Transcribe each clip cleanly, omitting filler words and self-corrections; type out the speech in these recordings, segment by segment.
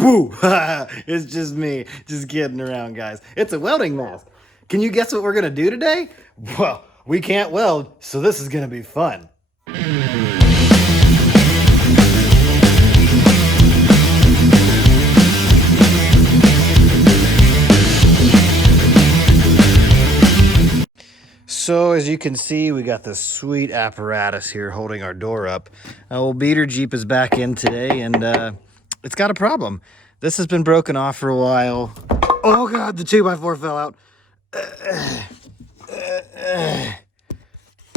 Boo! It's just me, just kidding around, guys. It's a welding mask. Can you guess what we're gonna do today? Well, we can't weld, so this is gonna be fun. So as you can see, we got this sweet apparatus here holding our door up. Old beater Jeep is back in today, and it's got a problem. This has been broken off for a while. Oh God, the 2x4 fell out.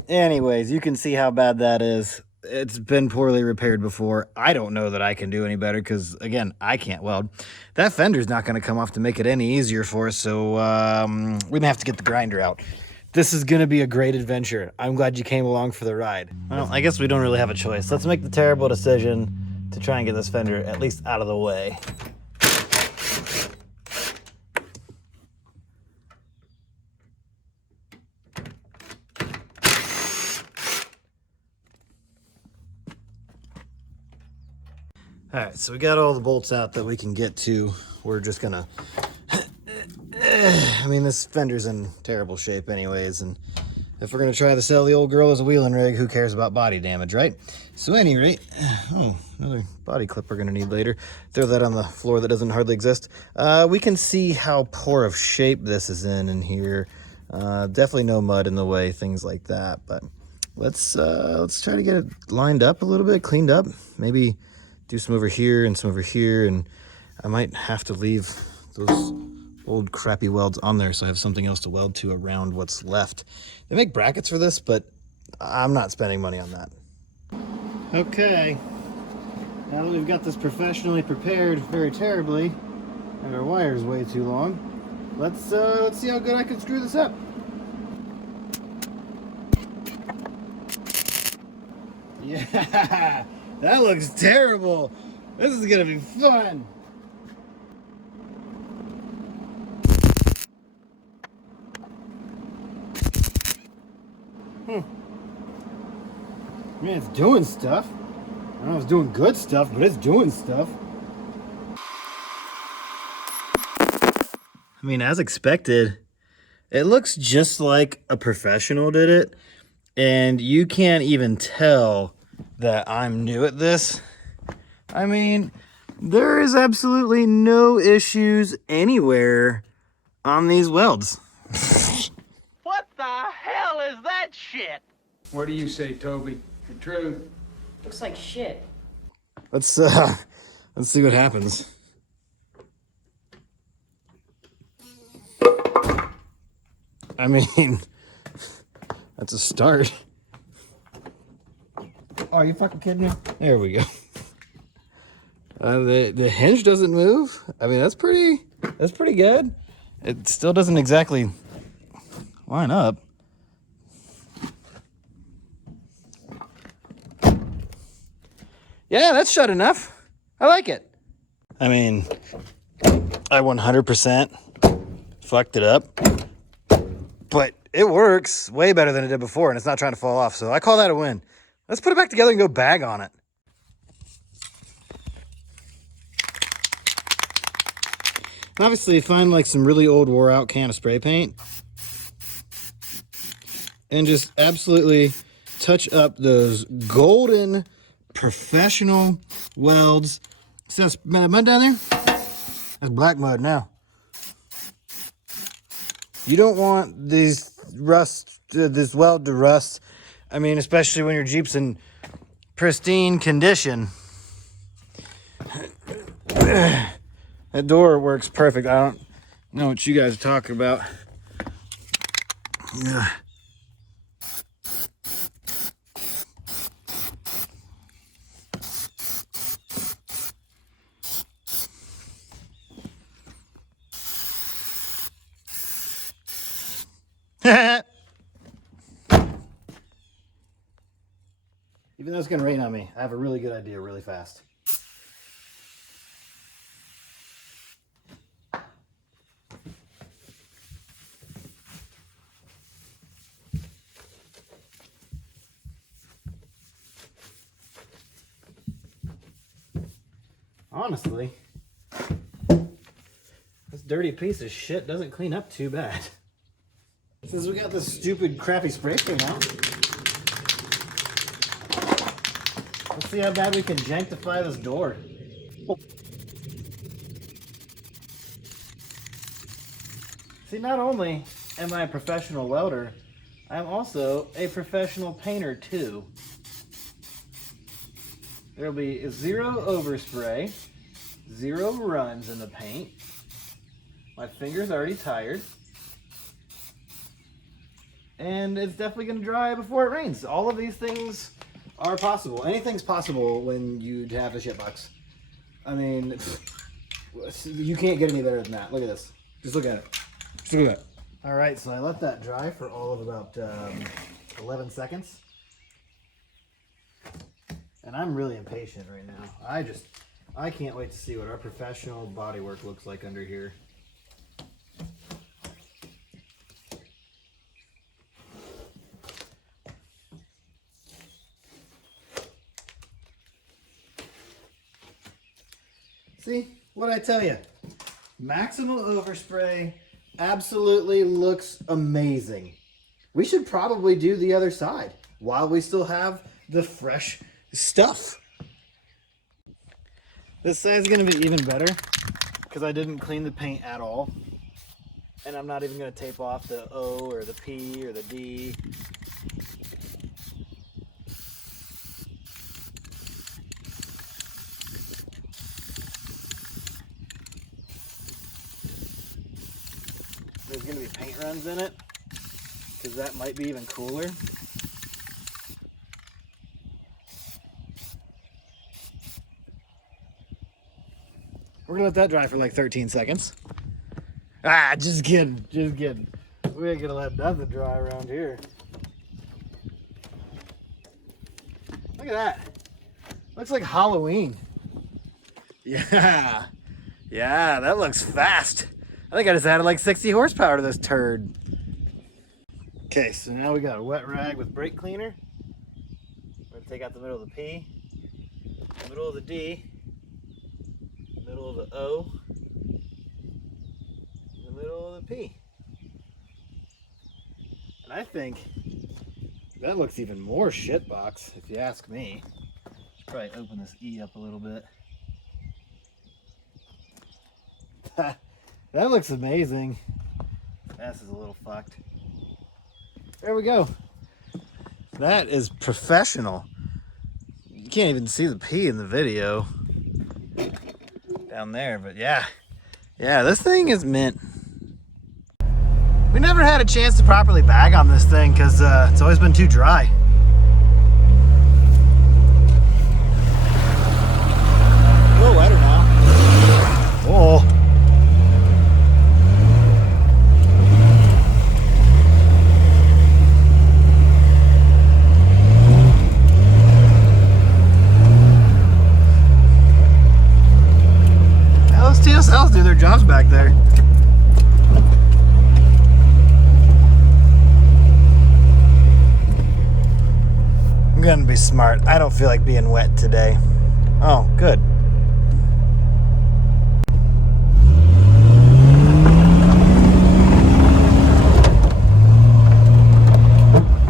Anyways, you can see how bad that is. It's been poorly repaired before. I don't know that I can do any better because, again, I can't weld. That fender's not going to come off to make it any easier for us, so we may have to get the grinder out. This is going to be a great adventure. I'm glad you came along for the ride. Well, I guess we don't really have a choice. Let's make the terrible decision to try and get this fender at least out of the way. All right, so we got all the bolts out that we can get to. We're just gonna, I mean, this fender's in terrible shape anyways, and if we're gonna try to sell the old girl as a wheeling rig, who cares about body damage, right? So at any rate, oh, another body clip we're gonna need later. Throw that on the floor that doesn't hardly exist. We can see how poor of shape this is in here. Definitely no mud in the way, things like that, but let's try to get it lined up a little bit, cleaned up, maybe do some over here and some over here, and I might have to leave those old crappy welds on there so I have something else to weld to around what's left. They make brackets for this, but I'm not spending money on that. Okay, now that we've got this professionally prepared very terribly, and our wire's way too long, let's see how good I can screw this up. Yeah, that looks terrible. This is gonna be fun. I mean, it's doing stuff. I don't know if it's doing good stuff, but it's doing stuff. I mean, as expected, it looks just like a professional did it, and you can't even tell that I'm new at this. I mean, there is absolutely no issues anywhere on these welds. What the hell is that shit? What do you say, Toby? The truth. Looks like shit. Let's see what happens. I mean, that's a start. Oh, are you fucking kidding me? There we go. The hinge doesn't move. I mean, that's pretty good. It still doesn't exactly line up. Yeah, that's shut enough. I like it. I mean, I 100% fucked it up, but it works way better than it did before, and it's not trying to fall off, so I call that a win. Let's put it back together and go bag on it. Obviously, find like some really old wore out can of spray paint and just absolutely touch up those golden professional welds. See that mud down there? That's black mud now. You don't want this weld to rust. I mean, especially when your Jeep's in pristine condition. That door works perfect. I don't know what you guys are talking about. Even though it's gonna rain on me, I have a really good idea really fast. Honestly, I dirty piece of shit doesn't clean up too bad. Since we got this stupid crappy spray thing out, let's see how bad we can jankify this door. Oh. See, not only am I a professional welder, I'm also a professional painter too. There'll be 0 overspray, 0 runs in the paint. My finger's already tired. And it's definitely going to dry before it rains. All of these things are possible. Anything's possible when you have a shitbox. I mean, you can't get any better than that. Look at this. Just look at it. Just look at it. All right, so I let that dry for all of about 11 seconds. And I'm really impatient right now. I can't wait to see what our professional bodywork looks like under here. See, what'd I tell you? Maximal overspray absolutely looks amazing. We should probably do the other side while we still have the fresh stuff. This side's gonna be even better because I didn't clean the paint at all. And I'm not even gonna tape off the O or the P or the D. There's gonna be paint runs in it because that might be even cooler. We're gonna let that dry for like 13 seconds. Ah, just kidding, just kidding. We ain't gonna let nothing dry around here. Look at that. Looks like Halloween. Yeah, yeah, that looks fast. I think I just added like 60 horsepower to this turd. Okay, so now we got a wet rag with brake cleaner. We're gonna take out the middle of the P, the middle of the D, the middle of the O, and the middle of the P. And I think that looks even more shitbox, if you ask me. Should probably open this E up a little bit. That looks amazing. This is a little fucked. There we go. That is professional. You can't even see the P in the video down there, but yeah. Yeah, this thing is mint. We never had a chance to properly bag on this thing because it's always been too dry. A little wetter now. Oh. TSLs do their jobs back there. I'm gonna be smart. I don't feel like being wet today. Oh, good.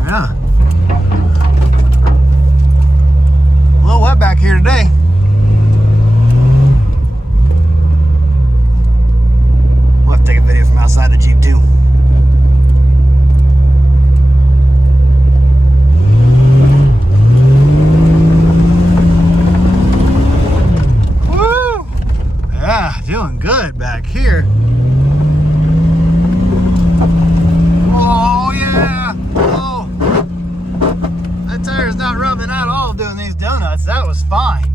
Yeah. A little wet back here today. Take a video from outside the Jeep too. Woo! Yeah, doing good back here. Oh yeah! Oh, that tire's not rubbing at all doing these donuts. That was fine.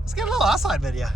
Let's get a little outside video.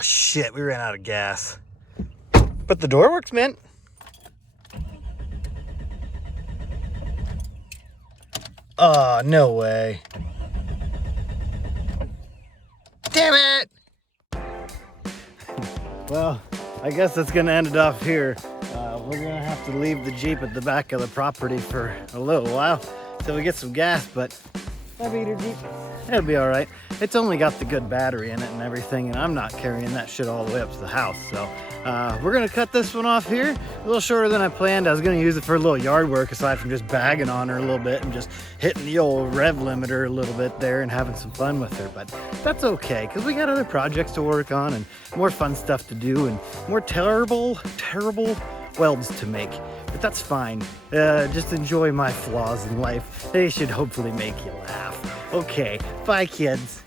Oh shit, we ran out of gas. But the door works, man. Oh, no way. Damn it! Well, I guess that's gonna end it off here. We're gonna have to leave the Jeep at the back of the property for a little while till we get some gas, but that beater Jeep, it'll be all right. It's only got the good battery in it and everything, and I'm not carrying that shit all the way up to the house. So we're gonna cut this one off here. A little shorter than I planned. I was gonna use it for a little yard work aside from just bagging on her a little bit and just hitting the old rev limiter a little bit there and having some fun with her. But that's okay, because we got other projects to work on and more fun stuff to do and more terrible welds to make. But that's fine. Just enjoy my flaws in life. They should hopefully make you laugh. Okay, bye kids.